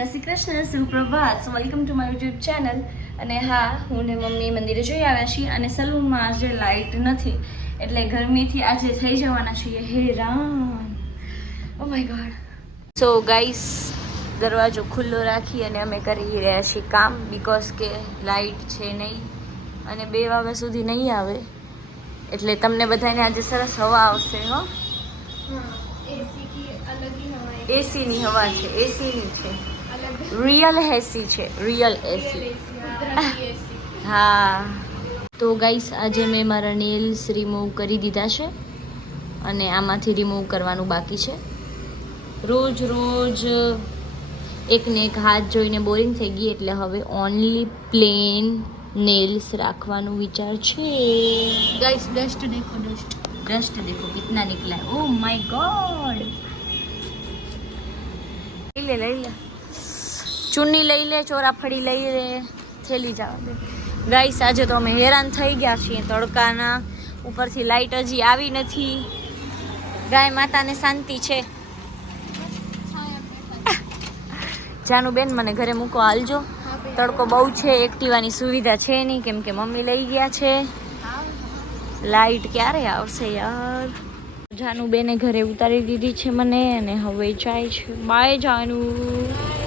જય Shri Krishna સુપ્રભાત. Welcome to my YouTube channel અને હા હું ને મમ્મી મંદિરે જઈ આવ્યા છીએ અને સલૂનમાં આજે લાઇટ નથી. એટલે ગરમીથી આજે થઈ જવાના છીએ. હેરાન. Oh my God so guys દરવાજો ખુલ્લો રાખી અને અમે કરી રહ્યા છીએ કામ બીકોઝ કે લાઇટ છે નહીં અને બે વાગ્યા સુધી નહીં આવે. એટલે તમને બધાને આજે સરસ હવા આવશે હો. એસીની હવા છે એસીની છે. રિયલ એસી છે. રિયલ એસી હા. તો ગાઈસ આજે મેં મારા નેલ્સ રિમૂવ કરી દીધા છે અને આમાંથી રિમૂવ કરવાનું બાકી છે. રોજ રોજ એકને એક હાથ જોઈને બોરિંગ થઈ ગઈ એટલે હવે ઓનલી પ્લેન નેલ્સ રાખવાનો વિચાર છે. ગાઈસ ડસ્ટ દેખો ડસ્ટ ડસ્ટ દેખો કિતના નીકળ્યા. ઓ માય ગોડ લઈ લે લઈ લે. ચુન્ની લઈ લે ચોરાફળી લઈ લે, થેલી જવા દે. ગાઈસ આજે તો અમે હેરાન થઈ ગયા છીએ તડકાના. ઉપરથી લાઇટ હજી આવી નથી. ગાય માતાને શાંતિ છે. જાનું બેન, મને ઘરે મૂકો, હાલજો. તડકો બહુ છે, એક્ટિવાની સુવિધા છે નહીં, કેમ કે મમ્મી લઈ ગયા છે. લાઈટ ક્યારે આવશે યાર? જાનું બેને ઘરે ઉતારી દીધી છે મને અને હવે જાય છે. બાય જાનું.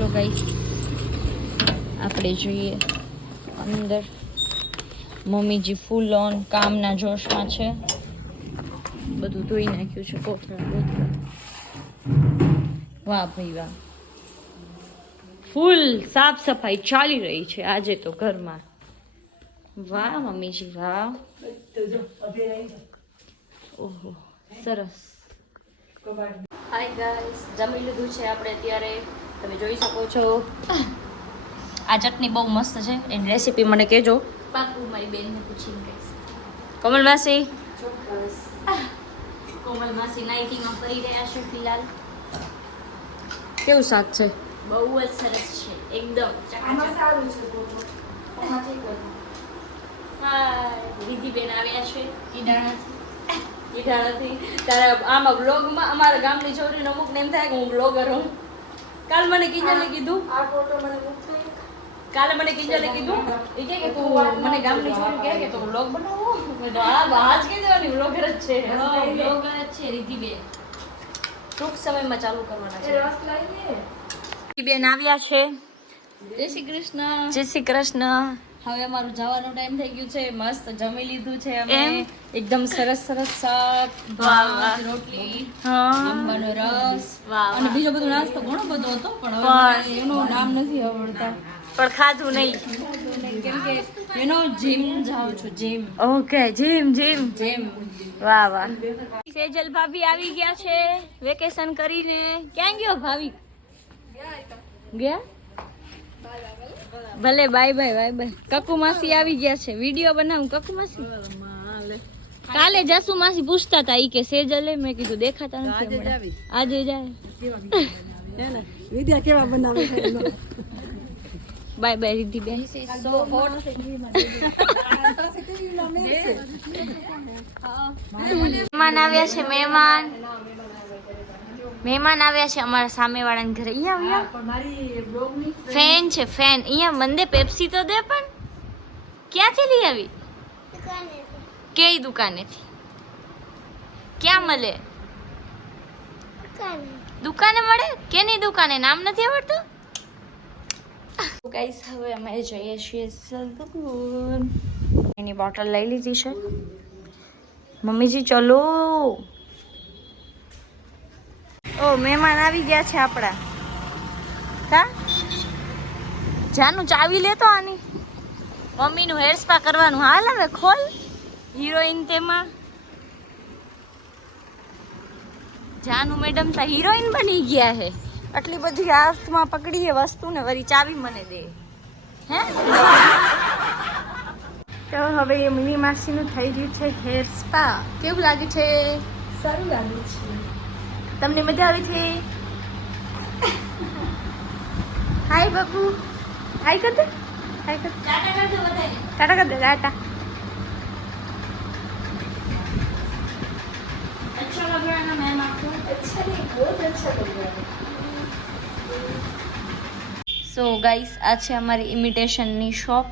ચલો ગાઈ આપણે જોઈએ અંદર. મમ્મીજી ફૂલ ઓન કામના જોશમાં છે. બધું ધોઈ નાખ્યું છે, કોથળા કોથળા. વાહ ભાઈ વાહ. ફૂલ સાફ સફાઈ ચાલી રહી છે આજે તો ઘરમાં. વાહ મમ્મીજી, વાહ. ઓહો, સરસ. હાય ગાઈસ જમી લીધું છે આપણે અત્યારે. તમે જોઈ શકો છો. આ ચટણી બહુ મસ્ત છે. એની રેસીપી મને કહેજો. પાકું મારી બેનને પૂછીને કહીશ. કોમલ માસી કોમલ માસી નાઇટિંગમાં કરી રહ્યા છે ફિલહાલ. કેવું શાક છે? બહુ જ સરસ છે. એકદમ સારું છે બેન આવ્યા છે. ઈડાણાથી. ઈડાણાથી. તારા આમાં બ્લોગમાં અમારા ગામની છોકરીનો અમુક એમ થાય કે હું બ્લોગર હું. કાલ મને કિંજલે કીધું. કાલે મને કિંજલે કીધું એ કે કે તું મને ગામની છોરી કહે કે તું બ્લોગ બનાવો? મેં તો હા આજ કે દેવાની બ્લોગર જ છે. બ્લોગર જ છે રીધિબેન ટૂંક સમયમાં ચાલુ કરવાના છે. રીધિ બેન આવ્યા છે. જય શ્રી કૃષ્ણ. જય શ્રી કૃષ્ણ. હવે અમારું જવાનો ટાઈમ થઈ ગયું છે મસ્ત જમી લીધું છે અમે. એકદમ સરસ સરસ શાક. ભાત રોટલી હા. લીંબાનો રસ. વાહ, અને બીજો બધો નાસ્તો ઘણો બધો હતો પણ હવે એનું નામ નથી આવડતા. પણ ખાધું નહીં. કેમ કે એનો જીમ જાઉં છું gym. Okay gym gym. Gym. વાહ વાહ. સેજલ ભાભી આવી ગયા છે વેકેશન કરીને. ક્યાં ગયો ભાભી? ગયા? ભલે બાય બાય બાય બાય કકુ માસી આવી ગયા છે. વીડિયો બનાવું. કકુ માસી? કાલે જાસુ માસી પૂછતા હતા ઈ કે સેજલે મેં કીધું દેખાતા નથી. આજે જાય વિદ્યા કેવા બનાવે છે? બાય બાય રિદ્ધિ બેન. સો હોટ મહેમાન આવ્યા છે મહેમાન. મહેમાન આવ્યા છે અમારા સામેવાળાના ઘરે. અહીંયા આવ્યા? ફેન છે ફેન. અહીંયા મંદે પેપ્સી તો દે પણ. ક્યાંથી લઈ આવી? કઈ દુકાનેથી? ક્યાં મળે? દુકાને. મળે? કેની દુકાને? નામ નથી આવડતું? ગાઈસ હવે અમે જઈએ છીએ સલગુન એની બોટલ લઈ લીધી છે. મમ્મીજી ચલો. ઓ, મહેમાન આવી ગયા છે આપણા. કા? જાનું ચાવી લેતો આની. મમ્મીનું હેર સ્પા કરવાનું. હાલ હવે ખોલ. હિરોઈન તેમાં. જાનુ મેડમ તો હિરોઈન બની ગયા હે. આટલી બધી હાથમાં વસ્તુ ને વળી ચાવી મને દે. હે? તો હવે મિની માસીનું થઈ ગયું છે હેર સ્પા. કેવું લાગે છે? સારું લાગે છે. તમને મજા આવે છે હાય બાપુ હાય કર દે હાય કર ટાટા કર દે બધાને ટાટા કર દે ટાટા अच्छा लग रहा है ना मैम आपको अच्छा नहीं बहुत अच्छा लग रहा है સો ગાઈસ આ છે અમારી ઇમિટેશનની શોપ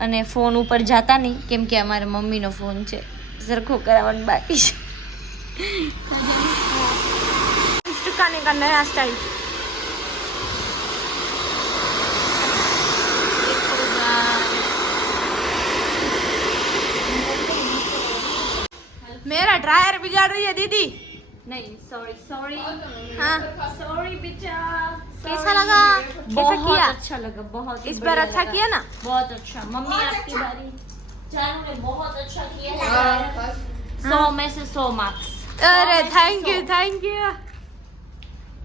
અને ફોન ઉપર જાતા નહીં કેમ કે અમારા મમ્મીનો ફોન છે સરખો કરાવવાનું બાકી છે चिपकाने का नया स्टाइल। मेरा ड्रायर बिगाड़ रही है दीदी। नहीं सॉरी सॉरी सॉरी बेटा। कैसा लगा? बहुत अच्छा लगा बहुत इस बार अच्छा किया ना? बहुत अच्छा। मम्मी आपकी अच्छा। बारी। ने बहुत अच्छा किया है। हाँ, सौ में से सौ मार्क्स अरे थैंक यू थैंक यू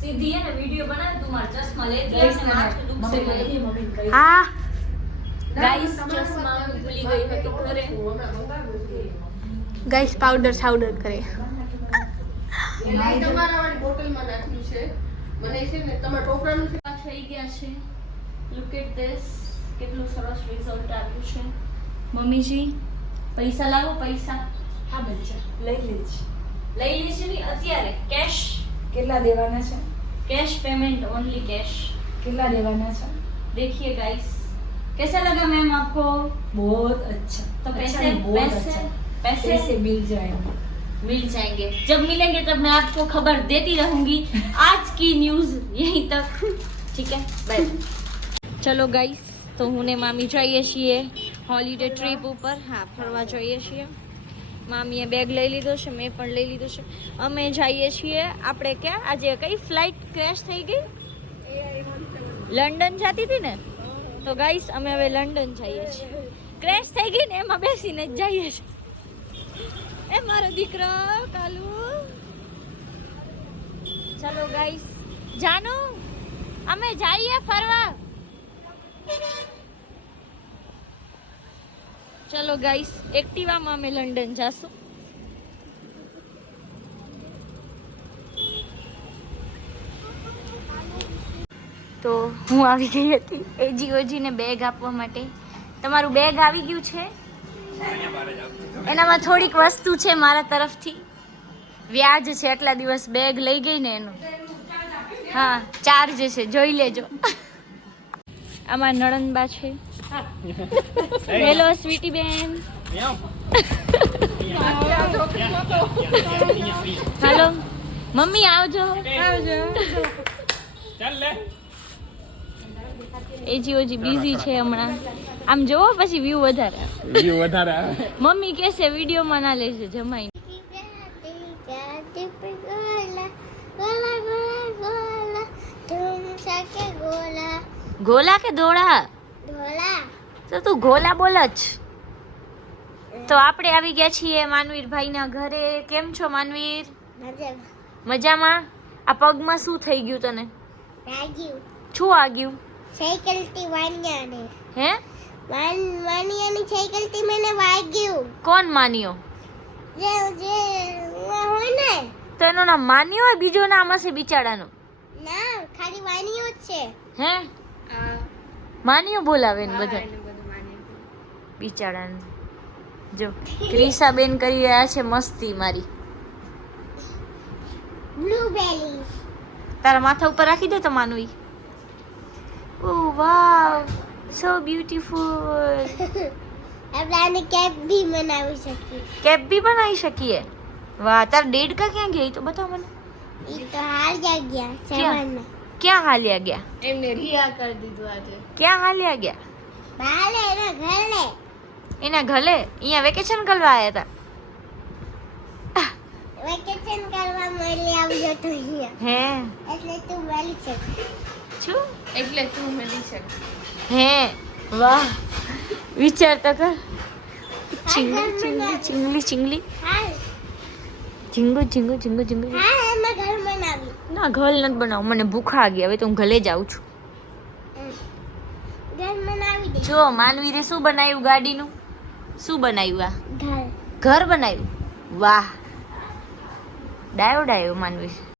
સીધી એને વિડિયો બનાવે તું મારા ચશ્મા લઈ ગયા અને માથું દુખશે મને મમ્મી હા. ગાઈસ ચશ્મા ભૂલી ગઈ હતી ઘરે. ગાઈસ પાવડર સાવડર કરે. એટલે તમારા વાળી બોટલમાં નાખ્યું છે. મને છે ને તમારા ટોપરાનું થઈ ગયા છે. લુક એટ ધીસ કેટલું સરસ રિઝલ્ટ આવ્યું છે. મમ્મીજી પૈસા લાવો પૈસા. હા બચ્ચા. લઈ લેજે. લઈ લેજે ને અત્યારે. કેશ કેટલા દેવાના છે कैश पेमेंट ओनली कैश કેટલા દેવાના છે देखिए गाइस कैसा लगा मैम आपको बहुत अच्छा तो अच्छा पैसे नहीं, बहुत पैसे अच्छा पैसे पैसे मिल जाएंगे मिल जाएंगे जब मिलेंगे तब मैं आपको खबर देती रहूंगी आज की न्यूज यहीं तक ठीक है बाय ચલો ગાઈસ તો હું ને મામી જઈએ છીએ હોલિડે ટ્રીપ ઉપર હા ફરવા જઈએ છીએ મામીએ બેગ લઈ લીધો છે, મેં પણ લઈ લીધો છે. અમે જઈએ છીએ, આપણે ક્યાં? આજે કઈ ફ્લાઇટ ક્રેશ થઈ ગઈ? લંડન જતી હતી ને? તો ગાઈસ અમે હવે લંડન જઈએ છીએ. ક્રેશ થઈ ગઈ ને, એમાં બેસીને જ જઈએ છીએ. એ મારો દીકરો, કાલુ. ચલો ગાઈસ જાનું. અમે જઈએ ફરવા. ચલો ગાઈસ એક્ટિવામાં અમે લંડન જાશું. તો હું આવી ગઈ હતી એજી ઓજીને બેગ આપવા માટે. તમારું બેગ આવી ગયું છે? એનામાં થોડીક વસ્તુ છે મારા તરફથી. વ્યાજ છે એટલા દિવસ બેગ લઈ ગઈ ને એનું. હા ચાર્જ છે, જોઈ લેજો. આમાં નણંદબા છે. હેલો સ્વીટી બેન હાલો મમ્મી આવજો. આવજો. એજી ઓજી બિઝી છે હમણાં. આમ જોવો પછી વ્યૂ વધારે વ્યૂ વધારે મમ્મી કહેશે વિડીયોમાં ના લેશે જમાઈ. ગોલા કે દોડા? તો તું ગોલા બોલ જ. તો આપણે આવી ગયા છીએ માનવીરભાઈના ઘરે. કેમ છો માનવીર? મજામાં. આ પગમાં શું થઈ ગયું તને? શું આગ્યું સાયકલથી વાણિયાને હે? વાણિયાની સાયકલથી મને વાગ્યું. કોણ માન્યો? જે જે હોય ને. તો એનું નામ માન્યો હોય બીજો નામ હશે બિચારાનું? ના ખાલી વાણિયો જ છે. હે? માન્યો બોલાવે ને બધા. બિચારાને જો ક્રિસા બેન કરી રહ્યા છે મસ્તી મારી. બ્લુબેરી તારા માથા ઉપર રાખી દે તો માનવી ઓ વાવ સો બ્યુટીફુલ આપણે આને કેપ બી બનાવી શકીએ. કેપ બી બનાવી શકીએ? વાહ તાર ડેડકા ક્યાં ગયા? ઈ તો બતાવ મને. ઈ તો હાલ જગ્યા ક્યાં? સેવન ક્યાં હાલ્યા ગયા? એમને રિયા કરી દીધું આજે. ક્યાં હાલ્યા ગયા? બાલે એના ઘરે. એના ઘરે અહીંયા વેકેશન કરવા આવ્યા હતા વેકેશન કરવા મળી આવજો તો અહીંયા. હે? એટલે તું મળી છે. શું એટલે તું મળી શકે હે? વાહ. વિચાર તો કર ચીંગલી ચીંગલી ચીંગલી ચીંગલી. ઝીંગુ ઝીંગુ ઝીંગુ ઝીંગુ. ઘર બનાવી ના ઘર નથી બનાવ. મને ભૂખ લાગી. હવે તો હું ઘરે જ આવું છું જો માનવી જો માનવીરે શું બનાવ્યું ગાડીનું? શું બનાવ્યું આ? ઘર બનાવ્યું? વાહ. ડાયો ડાયો માનવી